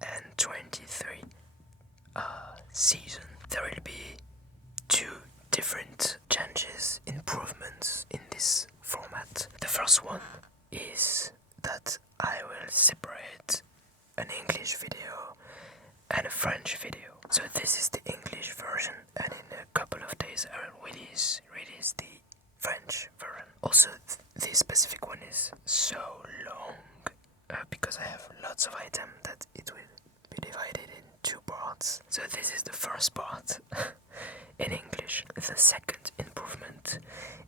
2023 season. There will be 2 different changes, improvements in this format. The first one is that I will separate an English video and a French video. So this is the English version, and in a couple of days I will release the French version. Also, this specific one is so long because I have lots of items that it will be divided in 2 parts. So this is the first part in English. The second improvement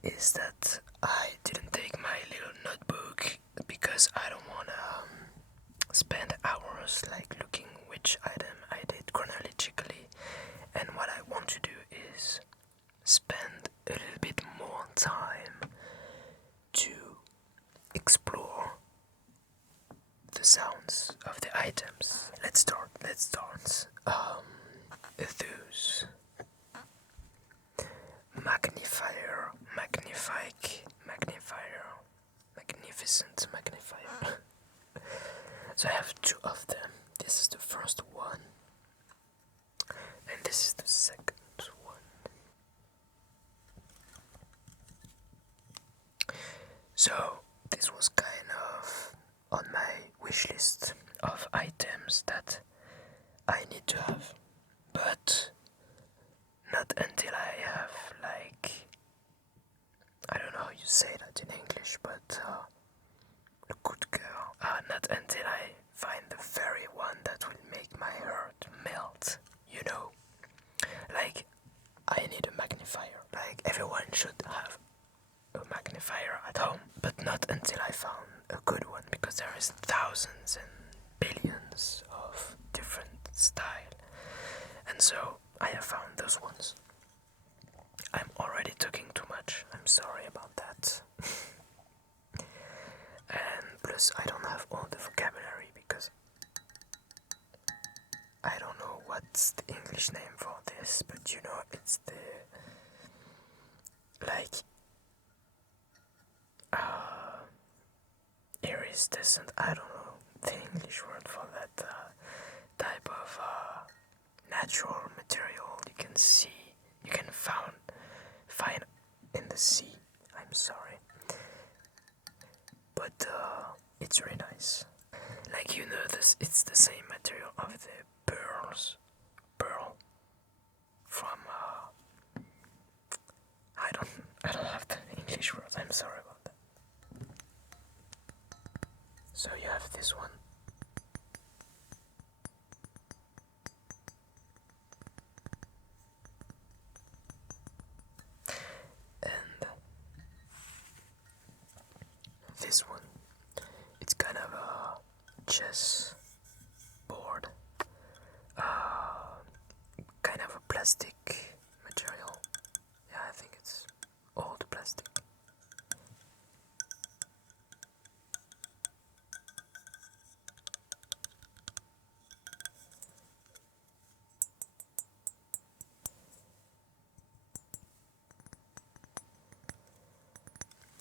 is that I didn't take my little notebook because I don't wanna spend hours like looking which item I did chronologically, and what I want to do is spend a little bit more time to explore the sounds of the items. Let's start. Those magnifier, magnificent magnifier. So I have 2 of them. This is the first one, and this is the second one. So this was kind of on my wish list of items that I need to have, but not until I have, like, I don't know how you say that in English, but le coup de cœur. Not until I find the very one that will make my heart melt, you know? Like, I need a magnifier. Like, everyone should have a magnifier at home, but not until I found a good one, because there is thousands and billions of different style, and so I have found those ones. I'm already talking too much, I'm sorry about that. And plus I don't have all the vocabulary because I don't know what's the English name for this, but you know, it's the like iridescent, I don't know the English word for that type of natural material you can see, you can find in the sea. I'm sorry, but it's really nice. Like, you know, this, it's the same material of the pearl from I don't have the English words, I'm sorry about that. So you have this one. And this one, it's kind of a chess board, kind of a plastic material. Yeah, I think it's old plastic.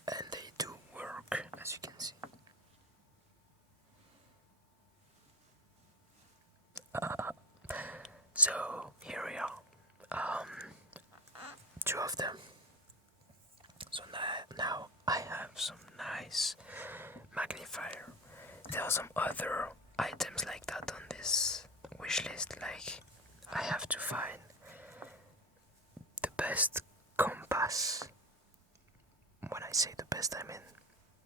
And they do work, as you can see. So here we are, 2 of them. So now I have some nice magnifier. There are some other items like that on this wish list, like I have to find the best compass. When I say the best, I mean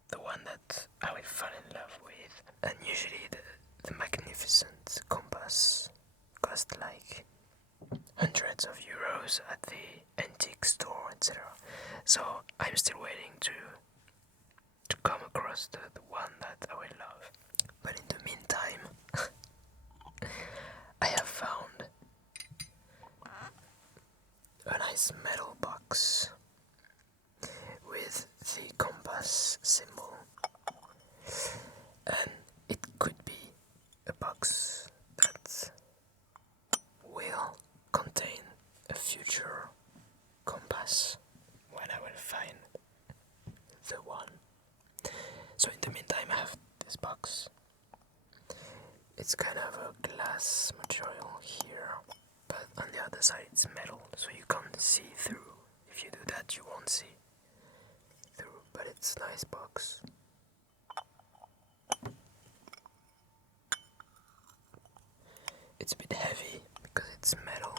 the one that I will fall in love with. And usually the magnificent compass cost like hundreds of euros at the antique store, etc. So I'm still waiting to come across the one that I will love. But in the meantime, I have found a nice metal box with the compass symbol, and it could be a box that will contain a future compass when I will find the one. So in the meantime I have this box. It's it's kind of a glass material here, but on the other side it's metal, so you can't see through. If you do that, you won't see through, but it's a nice box. It's a bit heavy because it's metal.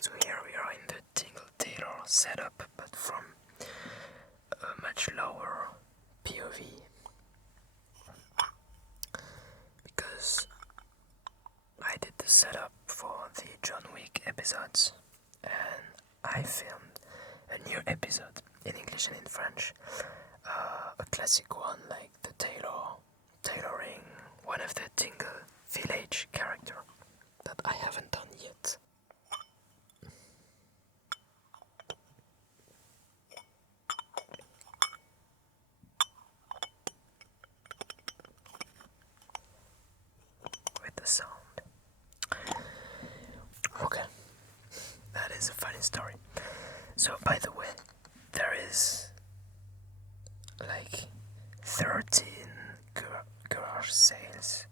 So here we are in the Tingle Tailor setup, but from a much lower POV. Because I did the setup for the John Wick episodes, and I filmed a new episode in English and in French. A classic one like the tailoring one of the Tingle village character that I haven't done yet. With the sound. Okay, that is a funny story. So, by the way, there is like 13 garage sales.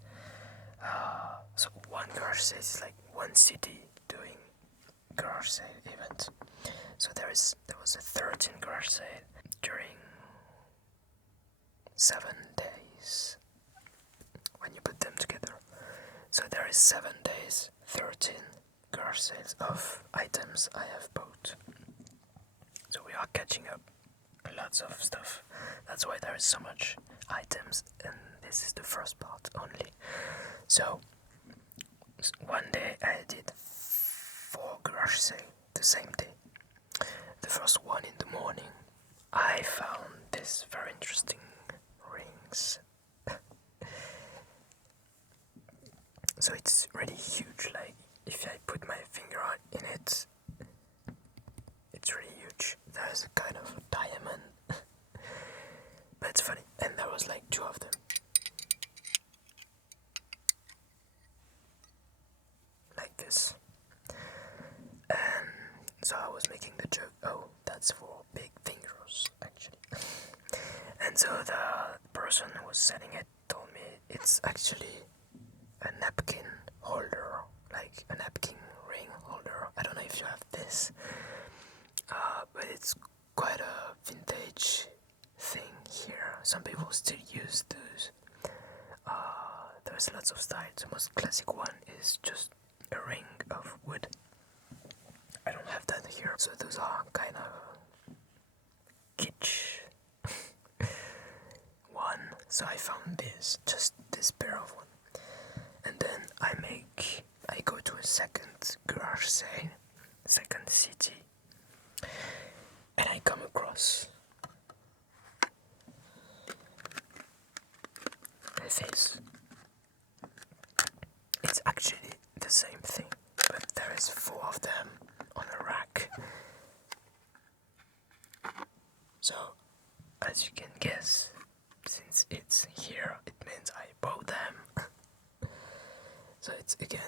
So one garage sale is like one city doing garage sale event. So there was a 13 garage sale during 7 days when you put them together. So there is 7 days, 13 garage sales of items I have bought. So we are catching up lots of stuff. That's why there is so much items, and this is the first part only. So one day I did 4 garage sales the same day. The first one in the morning, I found this very interesting rings. So it's really huge, like if I put my finger in it, it's really huge. There's a kind of diamond. But it's funny, and there was like 2 of them. Like this. And so I was making the joke, oh, that's for big fingers, actually. And so the person who was selling it told me it's actually a napkin holder, like a napkin ring holder. I don't know if you have this, but it's quite a vintage thing here. Some people still use those. There's lots of styles. The most classic one is just a ring of wood. I don't have that here, so those are kind of kitsch one. So I found just this pair of one, and then I go to a second garage sale, second city, and I come across this. It's actually the same thing, but there is 4 of them on a rack. So, as you can guess, since it's here, it means I bought them. So it's again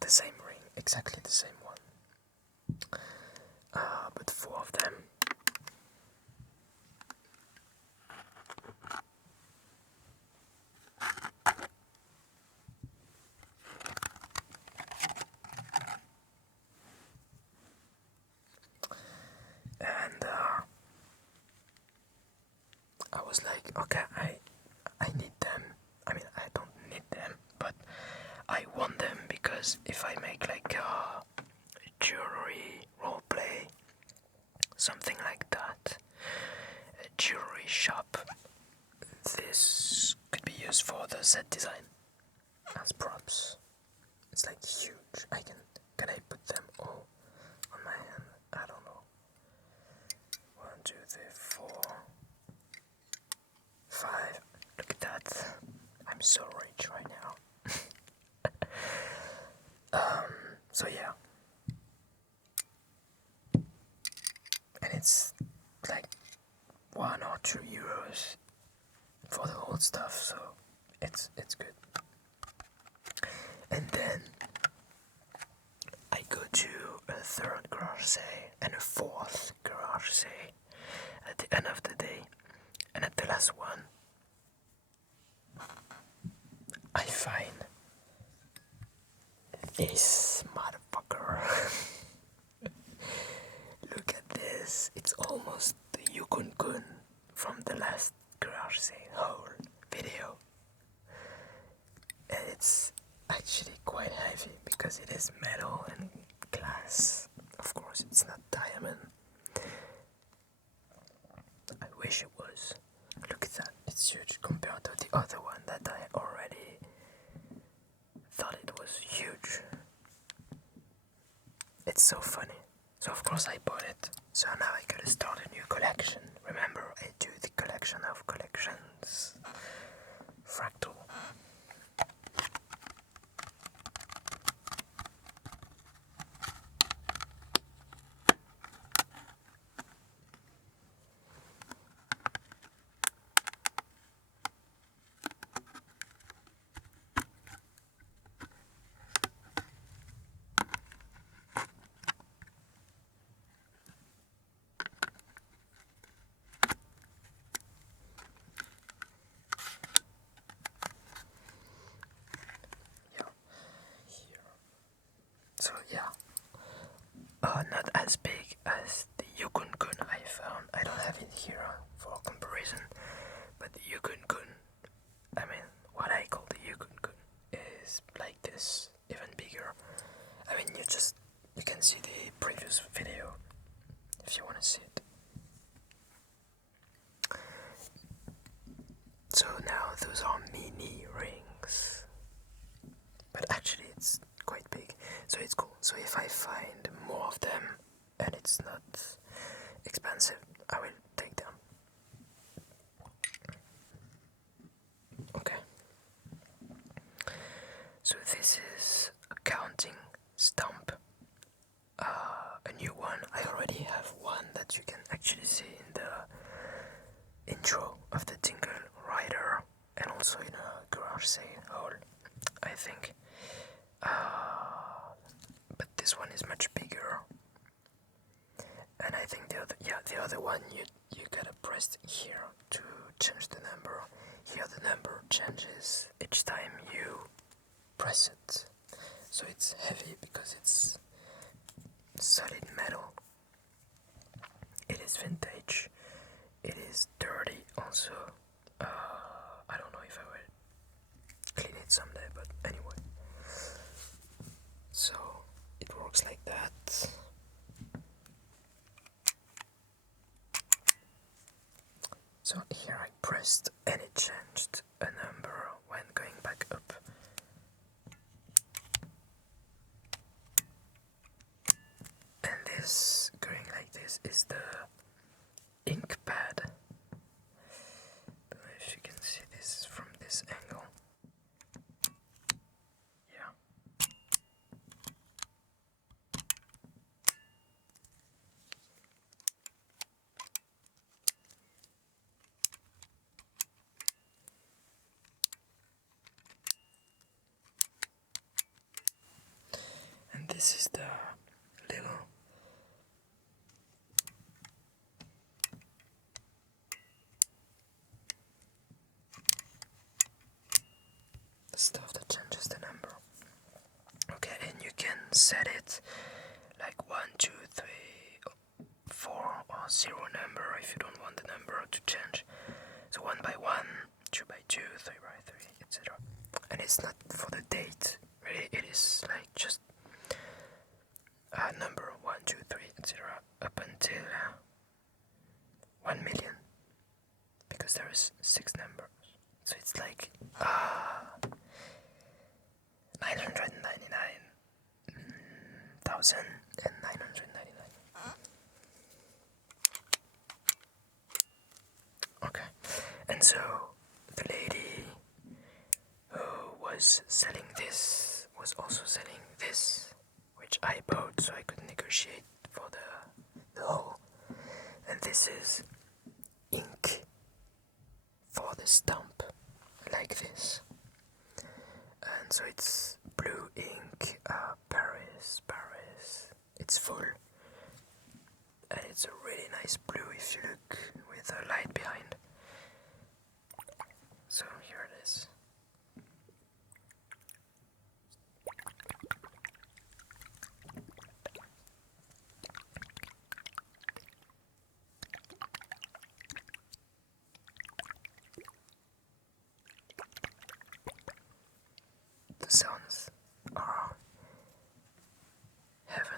the same ring, exactly the same one. But 4 of them. And I was like, okay, I need them. I mean, I don't need them, but I want them because if I make like a jewelry roleplay, something like that, a jewelry shop, this could be used for the set design as props. It's like huge. Can I put them all on my hand? I don't know. 1, 2, 3, 4, 5. Look at that. I'm so rich right now. So yeah. And it's like 1 or 2 euros for the whole stuff, so it's good. garage sale and a fourth garage sale at the end of the day. And at the last one, I find this motherfucker. Look at this. It's almost the Yukon Kun from the last garage sale haul video. And it's actually quite heavy because it is metal and glass. Of course, it's not diamond. I wish it was. Look at that. It's huge compared to the other one that I already thought it was huge. It's so funny. So of course I bought it. So now I gotta start a new collection. Remember, I do the collection of collections. Fractal. So yeah, not as big as the Yukon Kun I found. I don't have it here for comparison, but the Yukon Kun, I mean, what I call the Yukon Kun is like this, even bigger. I mean, you can see the previous video if you want to see it. So now those are mini rings, but actually it's quite big, so it's cool. So if I find more of them and it's not expensive, I will take them. Okay. So this is a counting stamp, a new one. I already have one that you can actually see in the intro of the Tingle Rider and also in a garage sale haul, I think. But this one is much bigger, and I think the other one you gotta press here to change the number. Here the number changes each time you press it, so it's heavy because it's solid metal. It is vintage. It is dirty also. I don't know if I will clean it someday, but anyway. So it works like that. So here I pressed and it changed a number when going back up. And this going like this is the ink pad. Don't know if you can see this from this angle. Yeah. And this is the little stuff that changes the number. Okay, and you can set it like 1, 2, 3, 4 or 0 number if you don't want the number to change. So 1 by 1, 2 by 2, 3 by 3, etc. And it's not for the date, really, it is like just number 1, 2, 3, etc. up until 1 million, because there is 6 numbers. So it's like 999,999. Okay, and so the lady who was selling this was also selling this, which I bought so I could negotiate for the whole. And this is ink for the stamp, like this. And so it's blue ink, Paris, it's full. it's a really nice blue if you look with a light behind. So here it is. The sounds are heaven.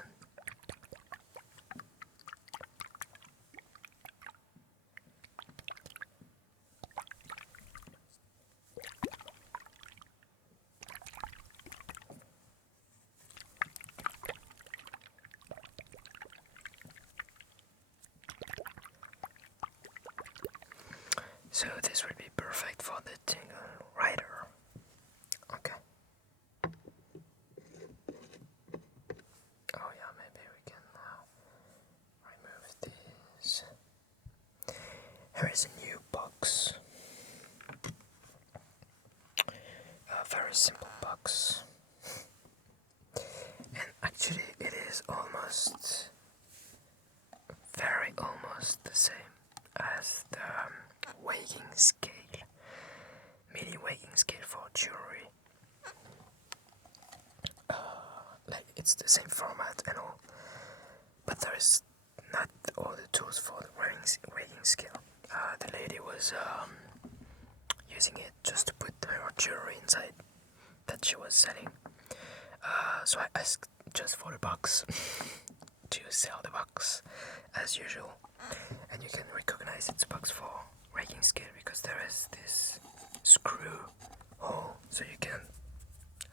So this would be perfect for the tingle rider. Okay. Oh yeah, maybe we can remove these. Here is a new box. A very simple box. And actually it is almost the same as the weighing scale, mini weighing scale for jewelry. Like it's the same format and all, but there is not all the tools for the weighing scale. The lady was using it just to put her jewelry inside that she was selling. So I asked just for the box to sell the box as usual, and you can recognize it's a box for weighing scale because there is this screw hole, so you can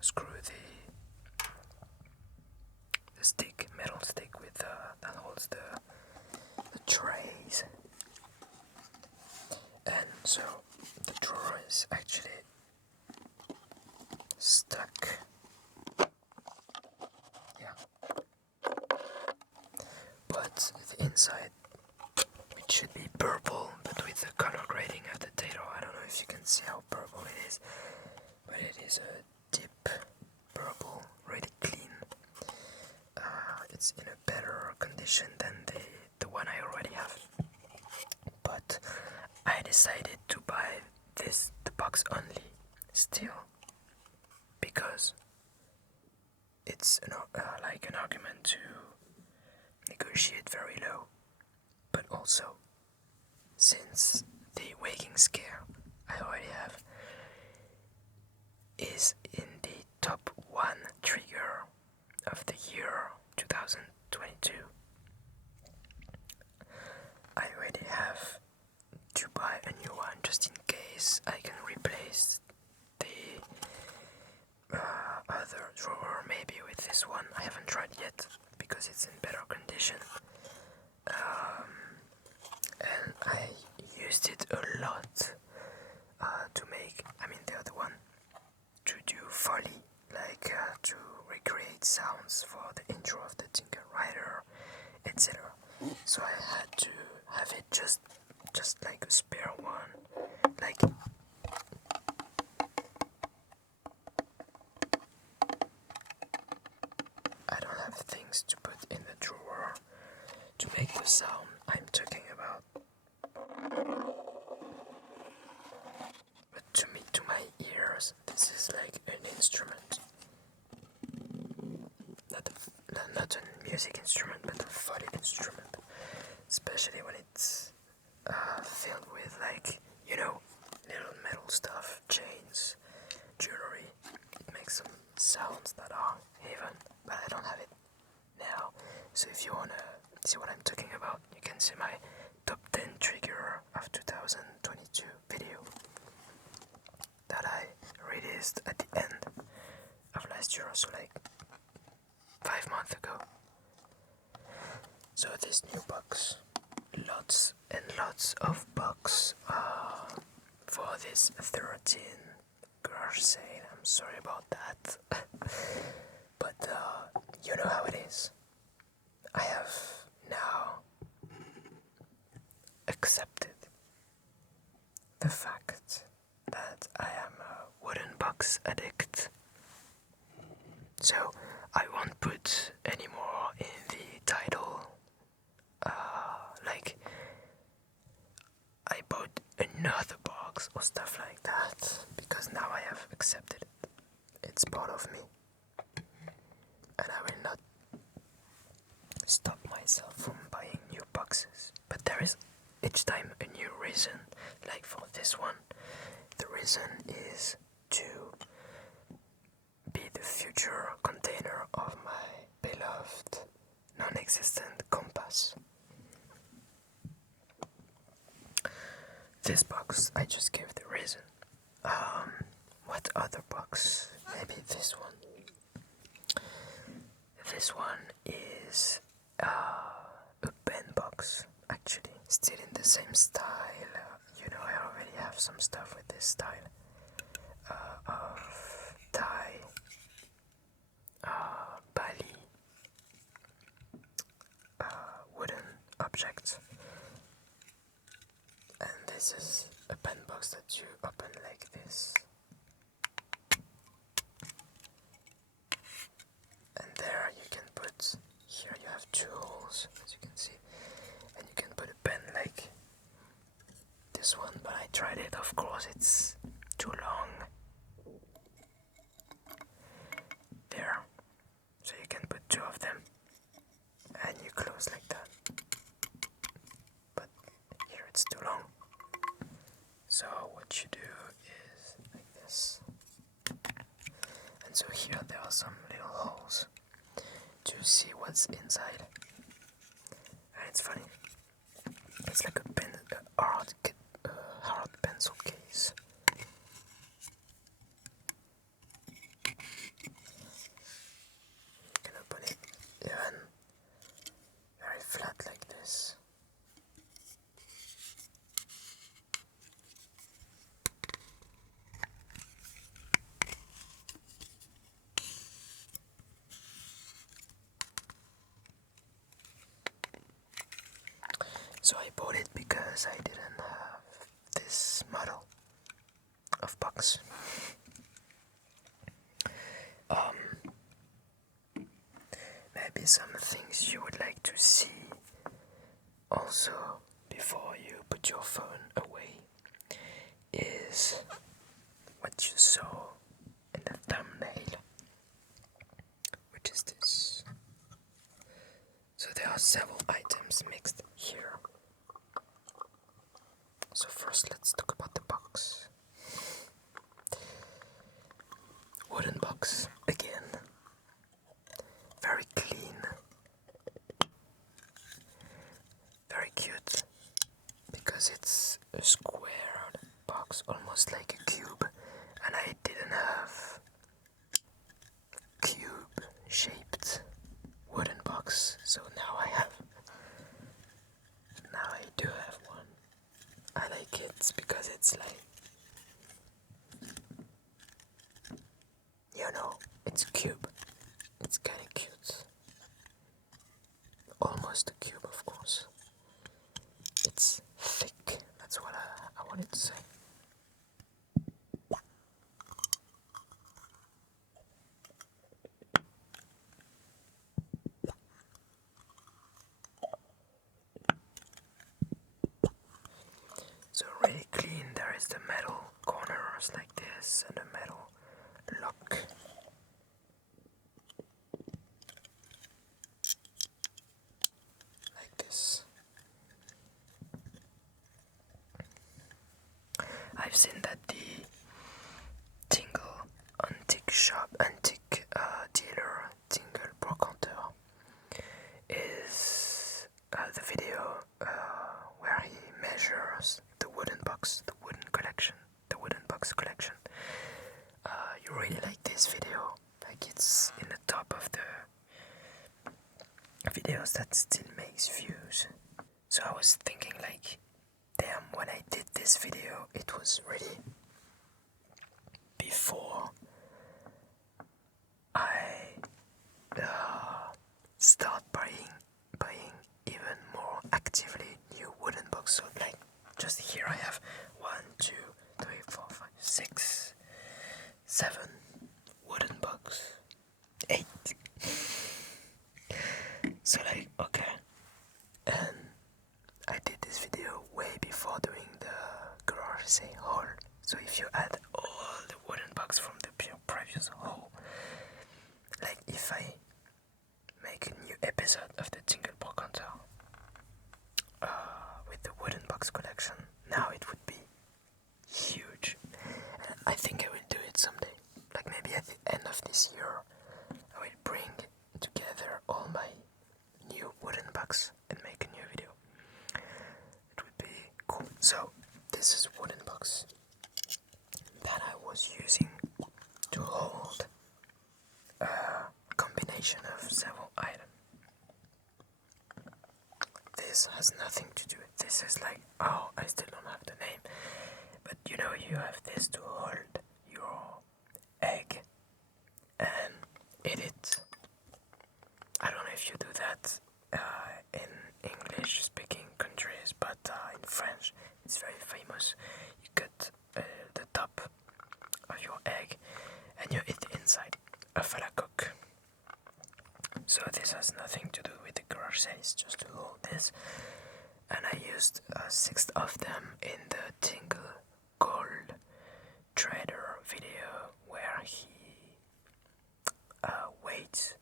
screw the stick, metal stick with that holds the trays, and so the drawer is actually stuck. But the inside, it should be purple, but with the color grading of the tato, I don't know if you can see how purple it is, but it is a deep purple, really clean. It's in a better condition than the one I already have. But I decided to buy the box only, still, because it's like an argument to negotiate very low, but also since the weighing scale I already have is in the top 1 trigger of the year 2022, I already have to buy a new one just in case I can replace the other drawer maybe with this one. I haven't tried yet because it's in better condition, and I used it a lot to make, the other one, to do Foley, like to recreate sounds for the intro of the Tinker Rider, etc. So I had to have it just like a spare one, like I don't have things to put in the drawer to make the sound I'm talking about. But to my ears, this is like an instrument. Not a music instrument, but a Foley instrument. Especially when it's filled with, like, little metal stuff, chains, jewelry. It makes some sounds that are even, but I don't have it now. So if you wanna see what I'm talking about, you can see my top 10 trigger of 2022 video that I released at the end of last year, so like 5 months ago. So this new box, lots and lots of box for this 13 garage sale. I'm sorry about that. But you know how it is. I have now accepted the fact that I am a wooden box addict. So I won't put any more in the title another box or stuff like that, because now I have accepted it. It's part of me, and I will not stop myself from buying new boxes. But there is each time a new reason. Like for this one, the reason is to be the future container of my beloved non-existent compass. This box, I just gave the reason. What other box? Maybe this one. This one is a pen box, actually. Still in the same style. I already have some stuff with this style of Thai, Bali, wooden objects. And this is a pen box that you open like this. And there you can put, here you have two holes, as you can see. And you can put a pen like this one, but I tried it, of course it's too long. There. So you can put two of them. And you close like that. But here it's too long. So what you do is like this. And so here there are some little holes to see what's inside. And it's funny. It's like a hard pencil case. You can open it even very flat like this. So I bought it because I didn't have this model of box. Maybe some things you would like to see also before you put your phone away is what you saw in the thumbnail, which is this. So there are several items mixed here. So first let's talk about the box. Wooden box again. Very clean. Very cute. Because it's a squared box, almost like a cube. And I didn't have cube shaped wooden box. So now I have. Now I do have one. I like it because it's like, it's cube. It's kind of cute. Almost a cube, of course. It's thick. That's what I wanted to say. So really clean. There is the metal corners like this and a metal lock. Like this. I've seen that the antique dealer, Tingle Brocanteur, is the video where he measures the wooden box collection. You really like this video, like it's in the top of the videos that still makes views. So I was thinking like, damn, when I did this video, it was really before I start buying even more actively new wooden box. So like, just here I have 1, 2, 3, 4, 5, 6, 7 wooden box, 8. So like, okay, and I did this video way before doing the garage say haul. So if you add all the wooden box from the previous haul, like if I make a new episode of the Tingle Brocanteur with the wooden box collection, now it would be huge. And I think I will do it someday. Like maybe at the end of this year, I will bring together all my new wooden box and make a new video. It would be cool. So this is a wooden box that I was using to hold a combination of several items. This has nothing to do with this. Is like, oh, I still don't have the name, but you know, you have this to hold your egg and eat it. I don't know if you do that in English speaking countries, but in French it's very famous. You cut the top of your egg and you eat the inside, a à la coque. So this has nothing to do with the garage sale, it's just to hold this. And I used 6 of them in the Tingle Gold Trader video where he waits.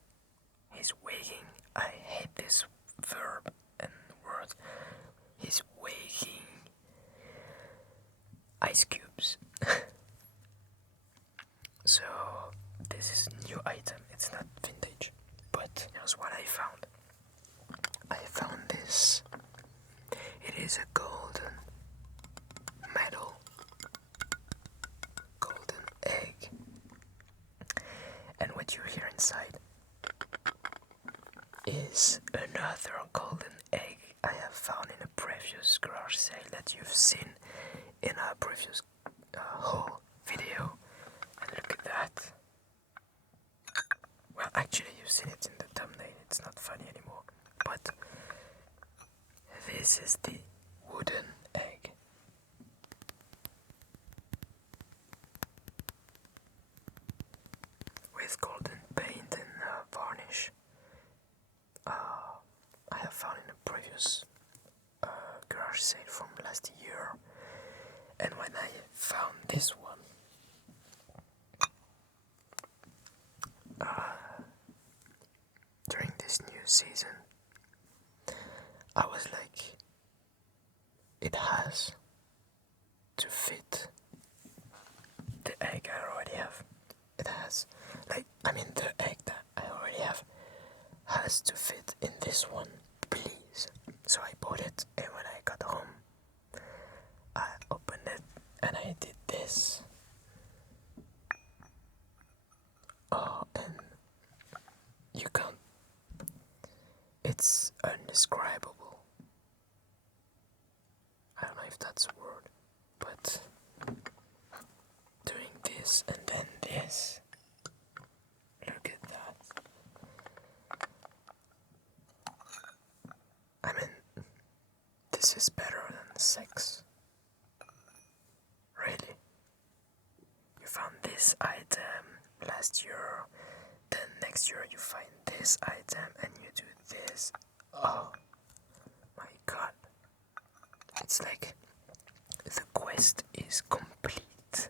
He's waking. I hate this verb and word. He's waking ice cubes. So this is a new item. It's not vintage, but here's what I found. I found this. It is a golden egg, and what you hear inside is another golden egg I have found in a previous garage sale that you've seen in a previous haul video. And look at that. Well, actually you've seen it in the thumbnail, it's not funny anymore, but this is the wooden egg. With golden paint and varnish. I have found in a previous garage sale from last year, and when I found this one, during this new season, I was like, it has to fit the egg I already have. It has, like, I mean, the egg that I already have has to fit in this one, please. So I bought it, and when I got home, I opened it and I did this. Oh, and you can't, it's indescribable. I don't know if that's a word, but doing this and then this, look at that. I mean, this is better than sex. Really? You found this item last year, then next year you find this item and you do this. Oh my god. It's like the quest is complete.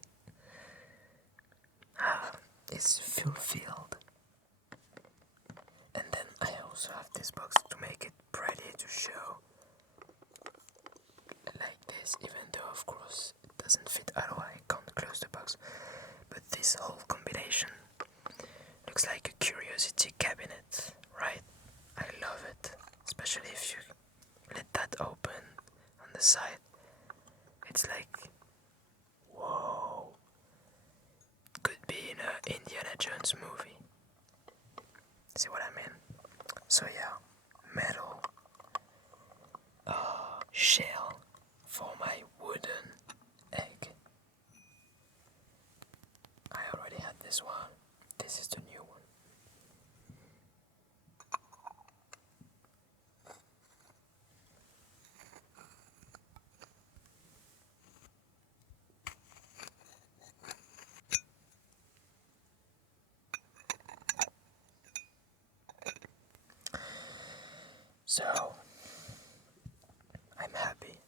It's fulfilled. And then I also have this box to make it pretty to show. Like this, even though of course it doesn't fit at all, I can't close the box. But this whole combination looks like a curiosity cabinet, right? I love it, especially if you let that open on the side. It's like, whoa, could be in an Indiana Jones movie. See what I mean? So yeah, metal shell for my wooden egg. I already had this one. This is the new one. So, I'm happy.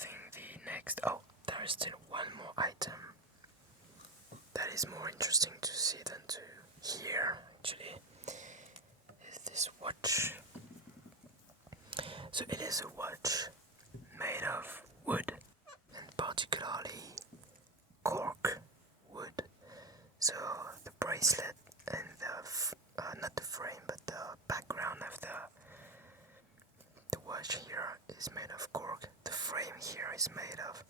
think the next... Oh, there is still one more item that is more interesting to see than to hear, actually. Is this watch. So it is a watch made of wood, and particularly cork wood. So the bracelet and not the frame, but the background of the watch here is made of cork. The frame here is made of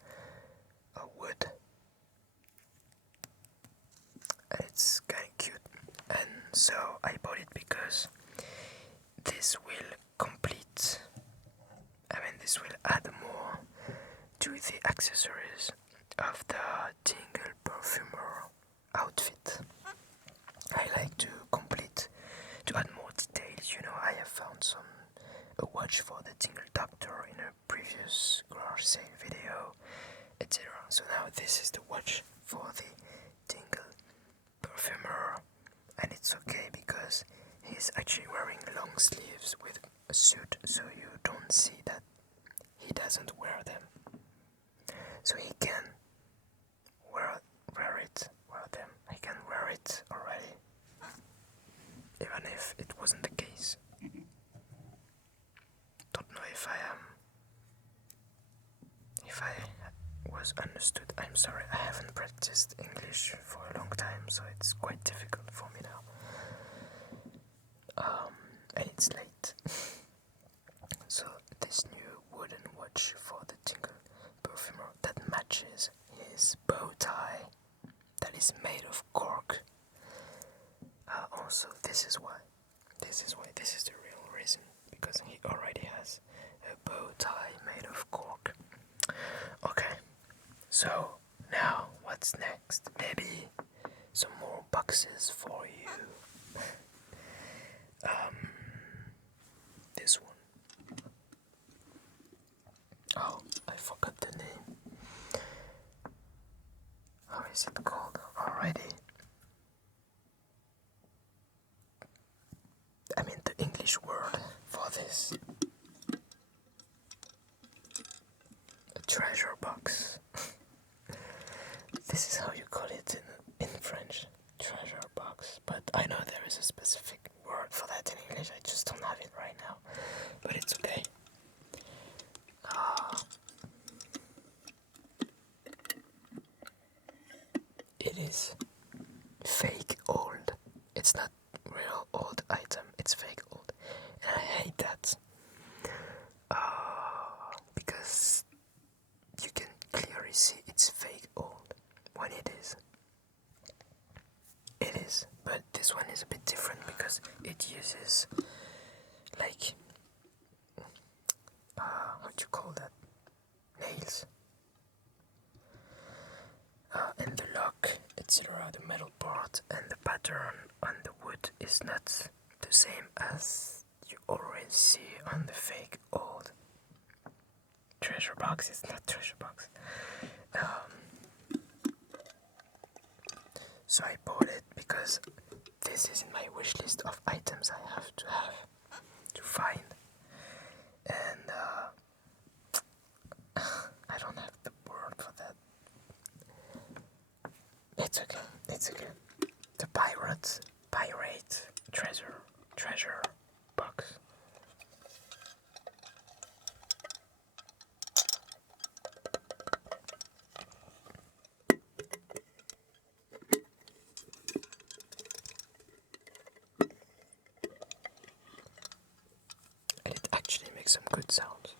wood, and it's kind of cute. And so I bought it because this will complete. This will add more to the accessories of the Tingle Perfumer outfit. I like to add more details. I have found a watch for the Tingle Doctor in a previous garage sale video, etc. So now this is the watch for the Tingle Perfumer, and it's okay because he's actually wearing long sleeves with a suit, so you don't see that he doesn't wear them. So he can wear them. I can wear it already, even if it wasn't the case. Don't know if I was understood. I'm sorry, I haven't practiced English for a long time, so it's quite difficult for me now. And it's late. So this new wooden watch for the Tingle Perfumer that matches his bow tie that is made of cork. Also, this is the real reason, because he already has a bow tie made of cork. Okay, so now what's next? Maybe some more boxes for you. This one. Oh, I forgot the name. How is it called already? The English word for this. A treasure box. This is how you call it in French. Treasure box. But I know there is a specific word for that in English. I just don't have it right now. But it's okay. It is fake old. It's not real old item. It's fake old. And I hate that. Because you can clearly see it's fake old when it is. It is. But this one is a bit different because it uses like how do you call that? Nails. And the lock, etc., the metal part and the pattern on the wood is not the same as you already see on the fake old treasure box. It's not treasure box. So I bought it because this is in my wish list of items I have to find. And I don't have the word for that. It's okay. The pirate treasure box. And it actually makes some good sounds.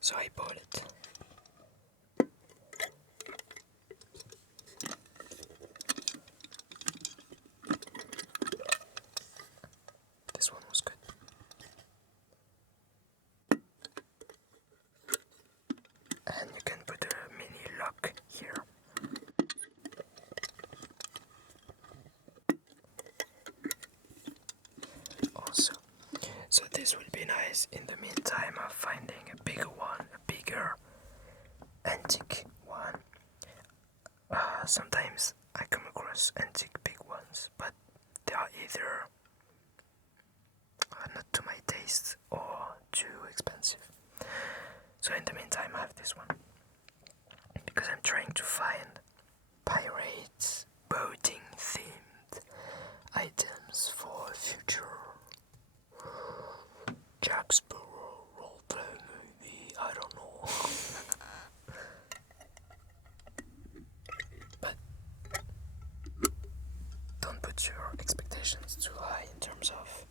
So I bought it. This one was good. And you can put a mini lock here. Also, so this will be nice in the meantime of finding a bigger antique one. Sometimes I come across antique big ones, but they are either not to my taste or too expensive. So in the meantime I have this one because I'm trying to find pirates boating themed items for future Jack Sparrow roleplay maybe, I don't know. But don't put your expectations too high in terms of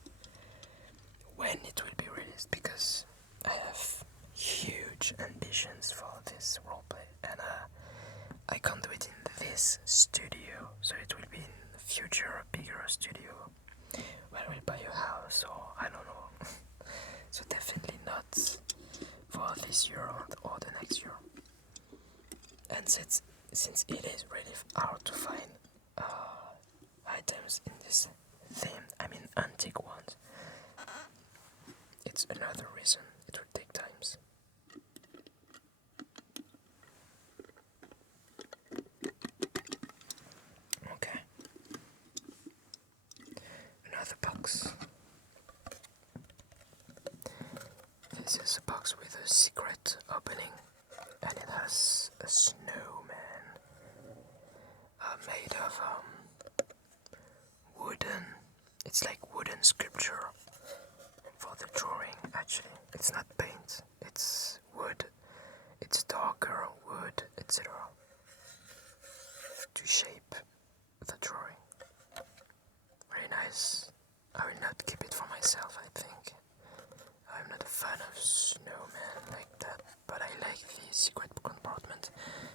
when it will be released, because I have huge ambitions for this roleplay, and I can't do it in this studio, so it will be in the future a bigger studio where I will buy a house or I don't know. So definitely not for this year or the next year. And since it is really hard to find items in this theme, I mean antique ones, it's another reason it will take times. Okay. Another box. This is a box with a secret opening, and it has a snowman made of wooden. It's like wooden sculpture for the drawing. Actually, it's not paint. It's wood. It's darker wood, etc. to shape the drawing. Very nice. I will not keep it for myself, I think. I'm not a fan of snowman like that, but I like the secret compartment,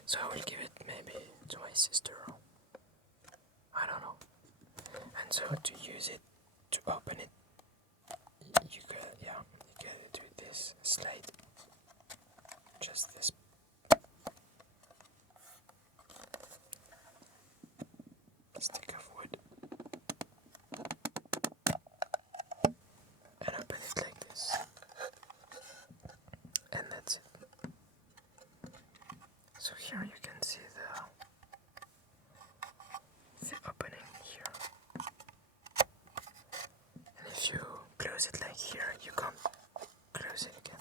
so I will give it maybe to my sister. I don't know. And so to use it, to open it, you gotta do this slide. Just this. Stick of wood. And open it like this. And that's it. So here you can see the opening here. And if you close it like here, you can't close it again.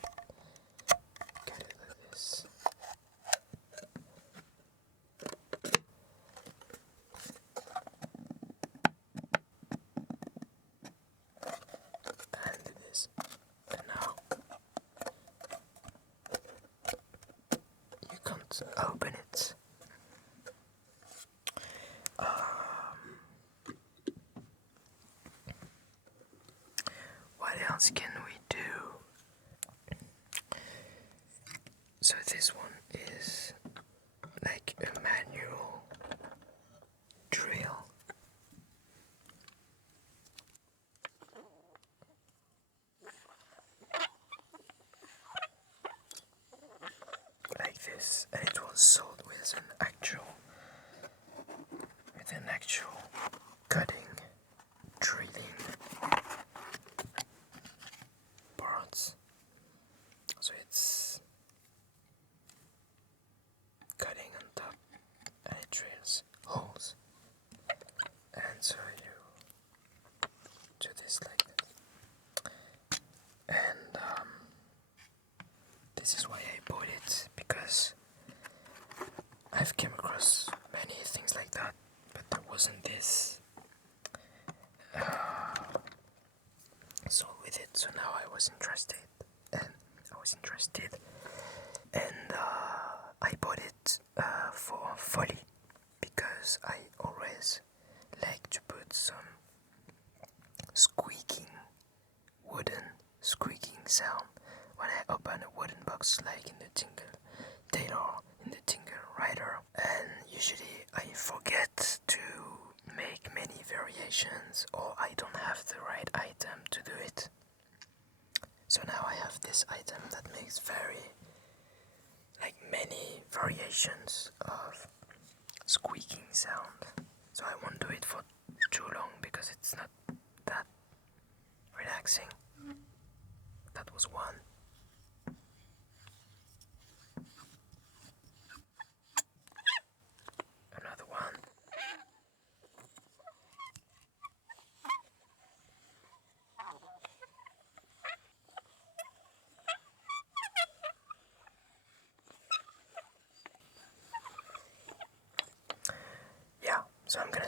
Get it like this. And this. And now you can't open it. What else can we do? So this one is like a manual drill. Like this, and it was sold with an actual cutting, drilling parts. So it's cutting on top and it drills holes. And so you do this like that. And this is why I bought it, because I've came across many things like that, but there wasn't this sold with it. So now I was interested, and I bought it for Flea, because I always like to put some wooden squeaking sound when I open a wooden box, like in the Tingle Rider. And usually I forget to make many variations, or I don't have the right item to do it. So now I have this item that makes many variations of squeaking sound. So I won't do it for too long because it's not that relaxing. That was one. Another one.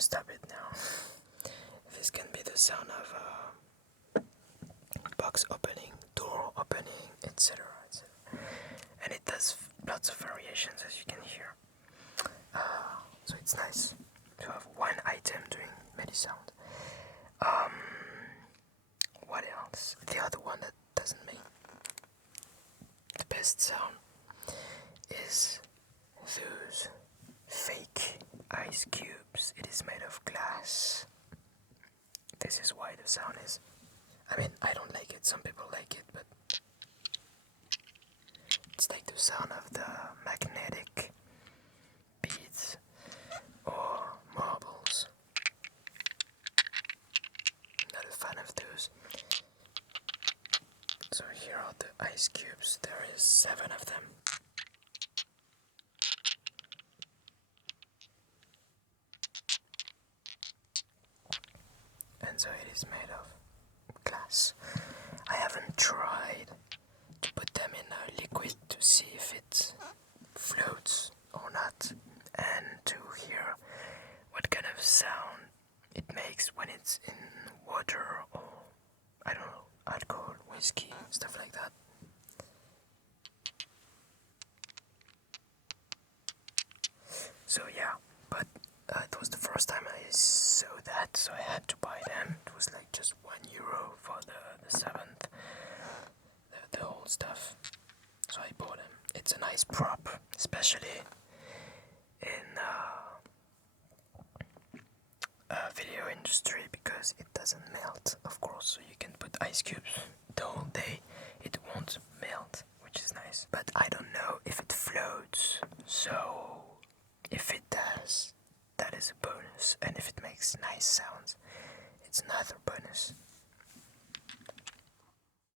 stop it now. This can be the sound of box opening, door opening, etc. And it does lots of variations, as you can hear. So it's nice to have one item doing many sounds. What else? The other one that doesn't make the best sound is those fake ice cubes. It is made of glass. This is why the sound is... I mean, I don't like it, some people like it, but it's like the sound of the magnetic beads or marbles. Not a fan of those. So here are the ice cubes. There is 7 of them. And so it is made of glass. I haven't tried to put them in a liquid to see if it floats or not, and to hear what kind of sound it makes when it's in water or, I don't know, alcohol, whiskey, stuff like that. So yeah, but it was the first time I saw that, so I had to buy them. It was like just €1 for the 7th, the whole stuff. So I bought them. It's a nice prop, especially in video industry, because it doesn't melt, of course. So you can put ice cubes the whole day, it won't melt, which is nice. But I don't know if it floats, so if it does, that is a bonus. And if it makes nice sounds, it's another bonus.